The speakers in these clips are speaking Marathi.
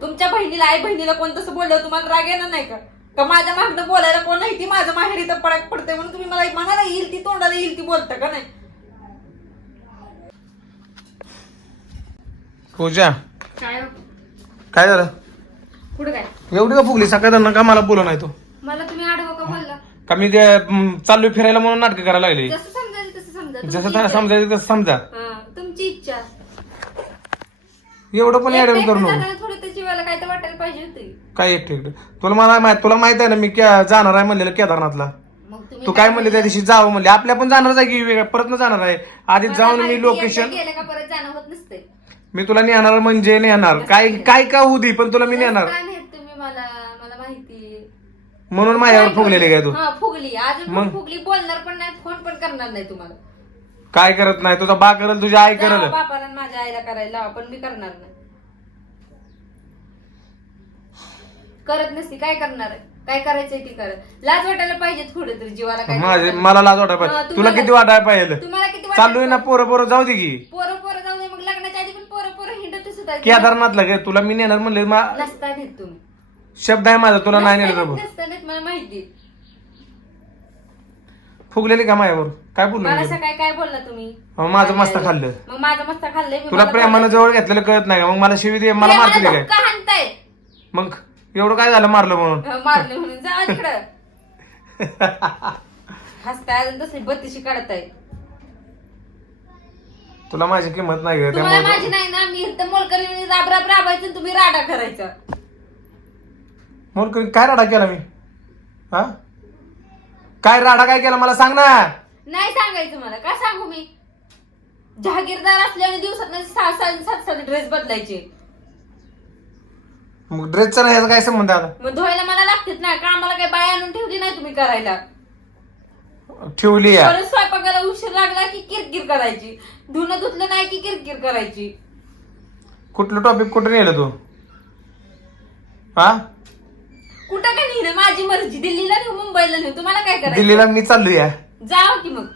तुमच्या बहिणीला आई बहिणीला कोण तसं बोललं तुम्हाला राग येणार नाही का? का माझ्या मागणं बोलायला कोण नाही? ती माझं माहेर इथं पडक पडते म्हणून तुम्ही मला मनाला येईल ती तोंडाला येईल ती बोलता का नाही? पूजा. काय काय झालं? पुढे काय? एवढी का फुगली? सकाळ का मला बोलू नाही तू? मला तुम्ही आडवं का बोलला? का मी ते, म, चाललोय फिरायला म्हणून नाटक करायला लागले. जसं समजायचं तसं समजा. तुमची जसं त्याला इच्छा. समजायचं तसं समजा. हा, तुमची इच्छा. एवढं पण ऍडमिट करू नको. थोडं काय तर वाटायला पाहिजे होते. काय एकटे एकटे तुला मला माहीत तुला माहीत आहे ना मी क्या- जाणार आहे म्हणलेलं केदारनाथला. मग तुम्ही तू काय म्हणले त्या दिवशी? जावं म्हणले. आपल्या पण जाणारच आहे की वेगळ्या परत न जाणार आहे. आधी जाऊन मी लोकेशन गेलं का परत जाणं होत नसते मी तुला नेणार म्हणजे नेणार. काय काय का होऊ दे पण तुला मी नेणार. काय नाही तुम्ही मला मला माहिती? म्हणून माझ्यावर फुगलेले काय तू? हा फुगली. अजून मग? फुगली बोलणार पण नाही फोन पण करणार नाही तुम्हाला. काय करत नाही? तुझा बा करल तुझी आई करल. बापाला आणि माझ्या आईला करायला लावा, पण मी करणार नाही. करत नसती काय करणार? आहे काय करायचंय ती करत? लाज वाटायला पाहिजे थोडं तरी जीवाला काय माझे मला लाज वाटायला हा, पाहिजे. तुला किती वाटायला पाहिजे तुम्हाला किती वाटतं? चाललोय ना पोरं पोरं जाऊ दे की. पोरं पोरं जाऊ दे मग लग्नाच्या आधी पण पोरं पोरं हिंडत सुद्धा केदारनाथला गे तुला मी नेणार म्हणले मा- नसता नेत तुम्ही. शब्द आहे माझा तुला नाही नेणार नसता मला माहिती. फुगलेली का माझ्यावर काय मला बोललो सकाळी काय बोलला तुम्ही? माझं मस्त खाल्लं. मग माझं मस्त खाल्लंय मी तुला मला प्रेमानं जवळ घेतलेलं कळत नाही का? मग मला शिवी दे मला मारते काय? धक्का हाणताय? मग एवढं काय झालं मारलं म्हणून? मारले म्हणून. जा तिकडं हसताय अजून बत्तीशी तुला माझी किंमत नाही ग तुम्हाला त्यामुळे माझी नाही ना मी इथं मोलकरी राब राब राबायचं आणि तुम्ही राडा करायचा. म्हणून काय राडा केला मी? हा? काय राडा काय केला मला सांग ना. नाही सांगायचं मला. काय सांगू मी? जहागीरदार असल्याने दिवसात सहा सहा सात सात ड्रेस बदलायचे. मग ड्रेसचा नाही ह्याचा काय संबंध आहे मग धुवायला मला लागतेच ना कामाला काही बाय आणून ठेवली नाही तुम्ही करायला? आता ठेवली परत स्वयंपाकाला उशीर लागला की किरकिर करायची. धुणं धुतलं नाही की किरकिर करायची. कुठलं टॉपिक कुठं नेलं तू? हा? कुठं काय नेलं? माझी मर्जी. दिल्लीला नेऊ मुंबईला नेऊ. तुम्हाला काय करायचं? दिल्लीला मी चाललो या जावा की मग.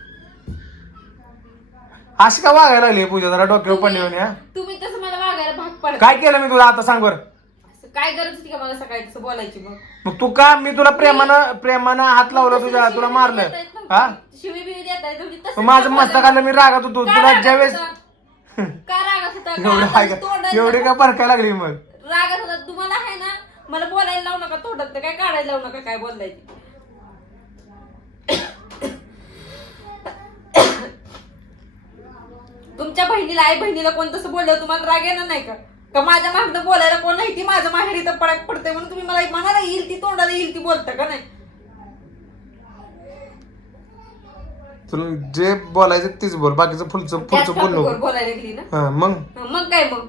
अशी का वागायला लागली पूजा? जरा डोक्यावर पण येऊन या तुम्ही तसं मला वागायला भाग पडत. काय केलं मी तुला? आता सांग बरं. काय गरज होती का मला सकाळी तसं बोलायची मग? मग तू का मी तुला प्रेमानं प्रेमानं हात लावला तुझ्या तुला मारलं. हा? शिवी बिवी देता तसं मग माझं का मस्त बोलायला? खाल्लं मी रागात होतो. का तुला रागात ज्यावेळेस होता? का रागात होता? का एवढं का तोंडात- एवढी का परकायला लागली मग? रागात होता. तुम्हाला आहे ना मला बोलायला लावू नका तोंडात. काय काढायला लावू नका काय बोलायची तुमच्या बहिणीला आई बहिणीला कोण तसं बोललं? तुम्हाला राग येणार नाही का? का माझ्या मागणं बोलायला कोण नाही? ती माझं माहेर इथं पडक पडते म्हणून तुम्ही मला मनाला येईल ती तोंडाला येईल ती बोलता का नाही? तुला जे बोलायचं तेच बोल बाकीचं पुढचं त्याच पुढचं बोल topic वर नको बोलायला लागली ना? हा, मग? हं, मग काय मग?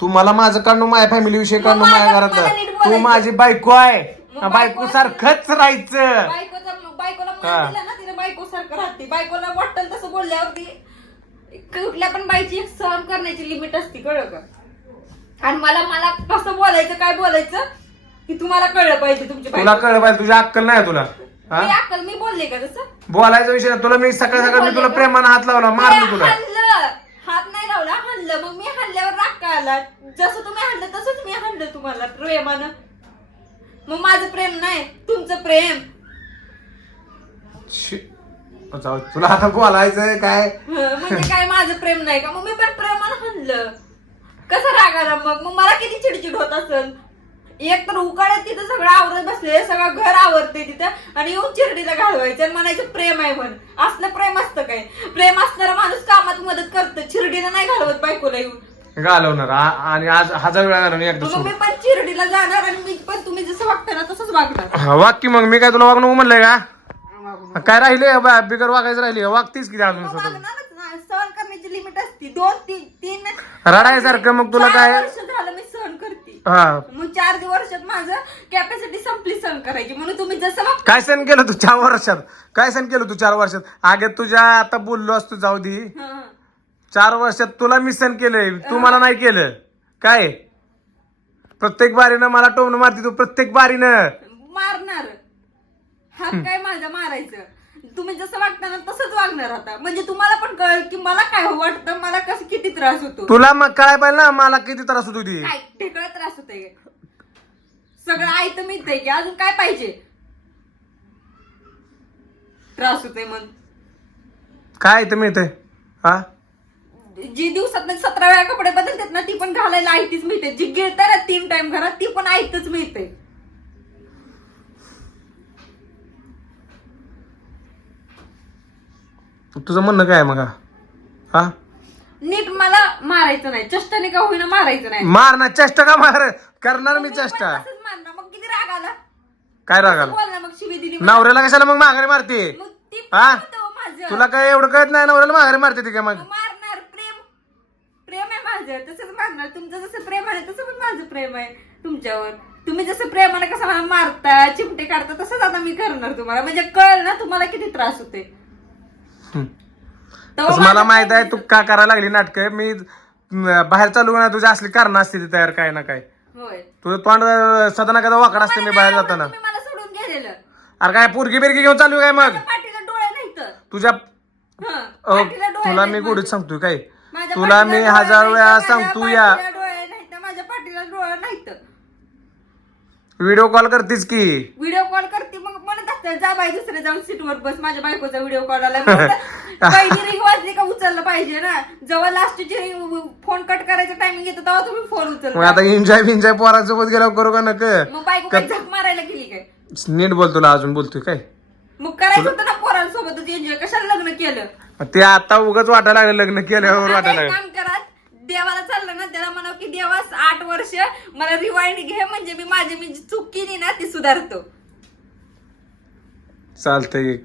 तू मला माझं काढून माझ्या फॅमिली विषयी मग माझं- माझ्या मला घरात नीट तू बोलायचं. माझी बायको आहे. मग बायको बायको सारखंच राहायचं. बायकोचा बायकोला हा. मान दिला ना तिने बायको सारखं राहते. बायकोला वाटेल तसं बोलल्यावरती कुठल्या पण बाईची एक सहन करण्याची लिमिट असते कळलं का? आणि मला मला कसं बोलायचं काय बोलायचं की तुम्हाला कळलं पाहिजे तुमची तुला बायको. कळलं पाहिजे तुझी अक्कल नाही तुला. हा? मी अक्कल मी बोलले का तसं? बोलायचा विषय नाही. तुला मी सकाळ सकाळ मी तुला प्रेमानं हात लावला मारलं तुला. हात नाही लावला हाणलं. मग मी हाणल्यावर राग का आला? जसं तुम्ही हाणलं तसंच मी हाणलं तुम्हाला प्रेमानं. मग माझं प्रेम नाही तुमचं प्रेम. शी. जाऊ दे. तुला आता बोलायचंय काय? हं, म्हणजे काय माझं प्रेम नाही का? मग मी पण प्रेमानं म्हणलं कसं राग आला मग मग मला किती चिडचिड होत असेल? एक तर उकाळ्यात तिथं सगळं आवरत बसले सगळं घर आवरते तिथं आणि येऊन चिरडीला घालवायचं आणि म्हणायचं प्रेम आहे म्हण. असलं प्रेम असतं काय? प्रेम असणारा माणूस कामात मदत करतं चिरडीला नाही घालवत बायकोला येऊन. घालवणार. आ- आणि आज हजार वेळा घालवणार एकदा मग सोडून. मी पण चिरडीला जाणार आणि मी पण तुम्ही जसं वागता ना तसंच वागणार. हा, वाग की मग. मी काय तुला वाग नको म्हणलंय का? काय राहिले बा, बिगर वागायचं राहिले वागतीस किती अजून मग स्वतः वागणारच ना. सहन करण्याची लिमिट असते. दोन तीन रडायसारखं मग तुला चार काय? वर्ष झालं मी सहन करते. हा. मग चार वर्षात माझं कॅपॅसिटी संपली सहन करायची. म्हणून तुम्ही जसं मग काय सण केलं तू चार वर्षात? काय सण केलं तू चार वर्षात? आगे तुझ्या आता बोललो असतो जाऊ दे. चार वर्षात तुला मी सण केलंय. तू मला नाही केलं. काय? प्रत्येक बारीनं मला टोमणं मारते तू प्रत्येक बारीनं. मारणार. हात काय माझा मारायचं? तुम्ही जसं वागता ना तसंच वागणार आता. म्हणजे तुम्हाला पण कळेल की मला काय वाटतं मला कसं किती त्रास होतो. तुला मग कळाय पाहिजे ना मला किती त्रास होतो ती काय ढेकळा त्रास होतोय. सगळं तर मिळतंय की अजून काय पाहिजे? त्रास होतोय मग काय तर मिळतंय हा? जी दिवसात सतरा वेळा कपडे बदलतात ना ती पण घालायला आयतीच मिळते जी गिळतात ना तीन टाइम घरात ती पण आयतच मिळते तुझं म्हणणं काय आहे मग? हा? हा नीट मला मारायचं नाही. चष्टाने का होईना मारायचं नाही. मार ना चेष्टा का मार? करणार मी चेष्टा. पण तसंच मारणार. मग किती राग आला? काय रागाल बोल ना मग शिवी दिली मला. नवऱ्याला कशाला मग माघारी मारते? मग ती हा? हो माझं. तुला काय एवढं कळत नाही नवऱ्याला माघारी मारते ती काय मग? मारणार प्रेम. प्रेम आहे माझं. तसंच मारणार. तुमचं जसं प्रेम आहे तसं पण माझं प्रेम आहे तुमच्यावर. तुम्ही जसं प्रेमाने कसं मला मारता चिमटे काढता तसंच आता मी करणार तुम्हाला. म्हणजे कळ ना तुम्हाला किती त्रास होते तसं मला माहीत आहे तू का करायला लागली नाटक? मी बाहेर चालू ना तुझी असली कारण असते ती तयार काय ना काय. होय. तुझं तोंड अं, सदा ना कदा वाकड असते मी बाहेर जाताना. आवडत तुम्ही मला सोडून गेलेलं. अरे काय पोरगी बिरगी घेऊन चालू काय मग? माझ्या पाठीला डोळे नाही तर तुझ्या हं, अं, पाठीला डोळे तुला नाहीत मी गोडीत माझ्या. सांगतोय काय? माझ्या तुला पाठीला मी डोळे हजार नाहीत, वेळा माझ्या सांगतो या. पाठीला डोळे नाहीत माझ्या पाठीला डोळे नाहीत. व्हिडिओ कॉल करतीस की? व्हिडिओ असते जा बाई दुसऱ्या जाऊन सीटवर बस. माझ्या बायकोचा व्हिडिओ कॉल आला पहिली रिंग वाजली का उचललं पाहिजे ना. जेव्हा लास्टची रिंग फोन कट करायचा टायमिंग येतो तेव्हा तुम्ही फोन मग उचलता आता एन्जॉय बिन्जॉय पोरांसोबत गेल्यावर करू का नक? मग बायको काय झक मारायला गेली काय? नीट बोल तुला अजून बोलतोय काय? मग करायचं होतं ना पोरांसोबतच एन्जॉय कशाला लग्न केलं? ते आता उगाच वाटायला लागलं लग्न केल्यावर आता वाटायला एक लागलं. काम करा. देवाला चाललं ना त्याला म्हणाव की देवास आठ वर्ष मला रिवाइंड घे म्हणजे मी माझी मी जी चूक केली ना ती सुधारतो. चालतंय.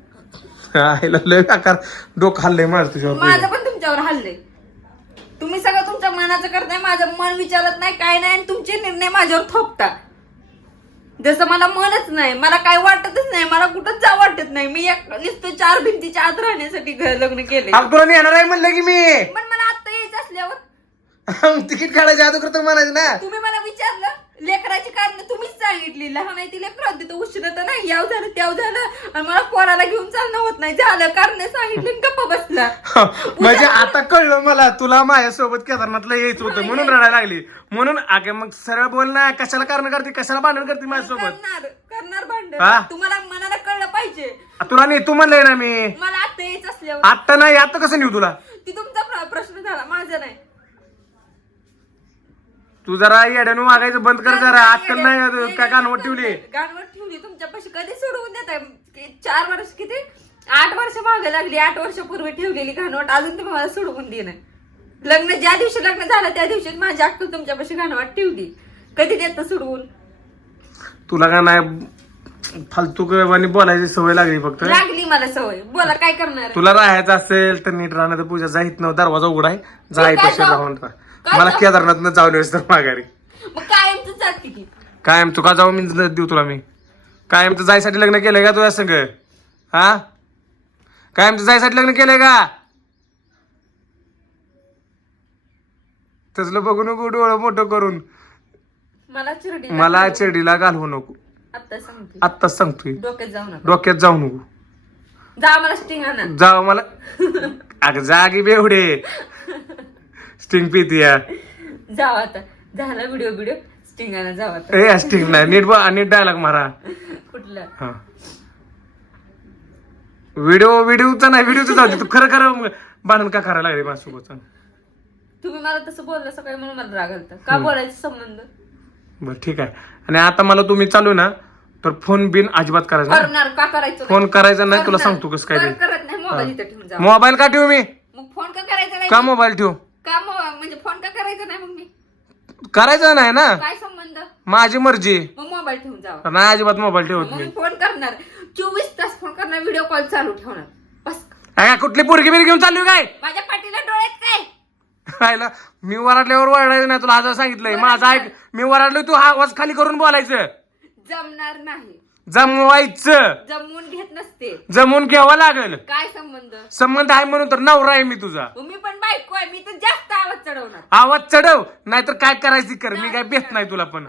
आईला लय आकार डोकं हल्लंय माझं तुझ्यावर माझं पण तुमच्यावर हल्लंय. तुम्ही सगळं तुमच्या मनाचं करताय माझं मन विचारत नाही काय नाही आणि तुमचे निर्णय माझ्यावर थोपता जसं मला मनच नाही मला काय वाटतच नाही मला कुठंच जा वाटत नाही. मी एक नुसतं चार भिंतीच्या आत राहण्यासाठी घर लग्न केले अग तुला नेणार आहे म्हणलं की मी. पण मला आता यायचं असल्यावर. तिकीट काढायचं अगोदर तर म्हणायचं ना. तुम्ही मला विचारलं? लेकराची कारण तुम्हीच सांगितली. लहान आहे ती लेकर होती तर उशिरत नाही याव झालं त्याव झालं. आणि मला पोराला घेऊन चालणं होत नाही. झालं कारण सांगितली गप्पा बसला. म्हणजे आता कळलं मला तुला माझ्यासोबत केदारनाथला यायचं होतं म्हणून रडायला लागली. म्हणून अगे मग सरळ बोल ना कशाला कारण करते कशाला भांडण करते माझ्यासोबत? करणार करणार हा? भांडण तुम्हाला मनाला कळलं पाहिजे. तुला नाही तू म्हणलंय ना मी. मला आता यायचं असल्यावर. आता नाही आता कसं नेऊ तुला? ती तुमचा प्र- प्रश्न झाला माझा नाही. तू जरा येड्यानं वागायचं बंद कर जरा. अक्कल नाही काय कानवट ठेवली? गाणवट ठेवली. तुमच्यापाशी कधी सोडवून देताय? कि- चार वर्ष किती? आठ वर्ष मागे लागली. आठ वर्षापूर्वी ठेवलेली घाणवट अजून तुम्ही मला सोडवून देणार लग्न ज्या दिवशी लग्न झालं त्या दिवशीच माझी अक्कल तुमच्यापाशी घाणवट ठेवली. कधी देत सोडवून? तुला का नाही फालतू आणि बोलायची सवय लागली फक्त? लागली मला सवय. बोला काय करणार? तुला राहायचं असेल तर नीट राहणार पूजा. जाईत नव्ह दरवाजा उघडा आहे जाय काय तशी जाऊ? राहून राहा. मला? केदारनाथ जाऊन येस तर माघारी. मग कायमच जाते की. कायम जाऊ मी ज- देऊ तुला मी? कायम तर जायसाठी लग्न केलंय का तुझ्या संग? हा? कायम तर जायसाठी लग्न केलंय का? तसलं बघू नको डोळं मोठं करून. मला चिरडी मला चिरडीला घालवू नको. आता सांगते. आत्ताच सांगतोय. डोक्यात जाऊ नका. डोक्यात जाऊ नको. जा मला स्टिंग आणा. जाऊ मला. अग जागी बेवडे. स्टिंग पितीया जाऊ आता. झाला व्हिडिओ व्हिडिओ स्टिंग आणा जाऊ आता. ए स्टिंग नाही. नीट बा नीट डायलॉग मारा. कुठलं? हा. व्हिडिओ व्हिडिओचा नाही. व्हिडिओचं जाऊ दे. तू खरं खरं भांडण का करायला लागले माझ्यासोबत? तुम्ही मला तसं बोललं सकाळी म्हणून मला राग आलता. का बोलायचं संबंध? बरं ठीक आहे. आणि आता मला तुम्ही चालू ना तर फोन बिन अजिबात करायचा नाही. करणार का करायचं फोन करायचा नाही तुला करणार. सांगतो कसं काय कर- ते. करत नाही मोबाईल इथं ठेवून जा. मोबाईल का ठेवू मी? मग फोन का करायचा नाही? का मोबाईल ठेवू का मो- म्हणजे फोन का करायचा नाही मग मी. करायचं नाही ना? काय संबंध? माझी मर्जी. मग मोबाईल ठेवून जावा. नाही अजिबात मोबाईल ठेवत मी फोन करणार. चोवीस तास फोन करणार व्हिडिओ कॉल चालू ठेवणार. बस. काय कुठली पोरगी बिरगी घेऊन चालू काय? माझ्या पाठीला डोळ्यात काय? खायला मी वराडल्यावर वरडायचं नाही तुला आज सांगितलंय. माझं ऐक मी वराडलोय तू हा आवाज खाली करून बोलायचं. जमणार नाही. जमवायचं. जमवून घेत नसते. जमून घ्यावं लागल. काय संबंध? संबंध आहे म्हणून तर नवरा आहे मी तुझा. मग मी पण बायको आहे मी तर जास्त आवाज चढवणार. आवाज चढव नाहीतर काय करायची कर? मी काय बेत नाही तुला पण.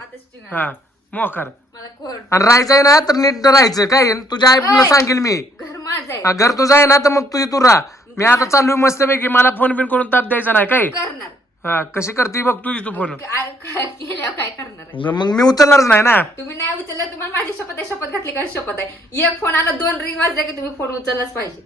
हा मोकार. मला कोण आणि राहायचंय ना तर नीट राहायचं. काय तुझ्या आई ओय. सांगेल मी. घर माझं आहे. हा, घर तुझं आहे ना तर मग तुझी तू राहा. मी आता चालू मस्तपैकी. मला फोन बिन करून ताप द्यायचा नाही. काय? करणार. हा कशी करते बघ तुझी तू फोन. काय काय केल्यावर काय करणार आहे? मग मी उचलणारच नाही ना. तुम्ही नाही उचललं तुम्हाला माझी शपथ आहे शपथ घातली का? शपथ आहे. एक फोन आला दोन रिंग वाजल्या की तुम्ही फोन उचललाच पाहिजे.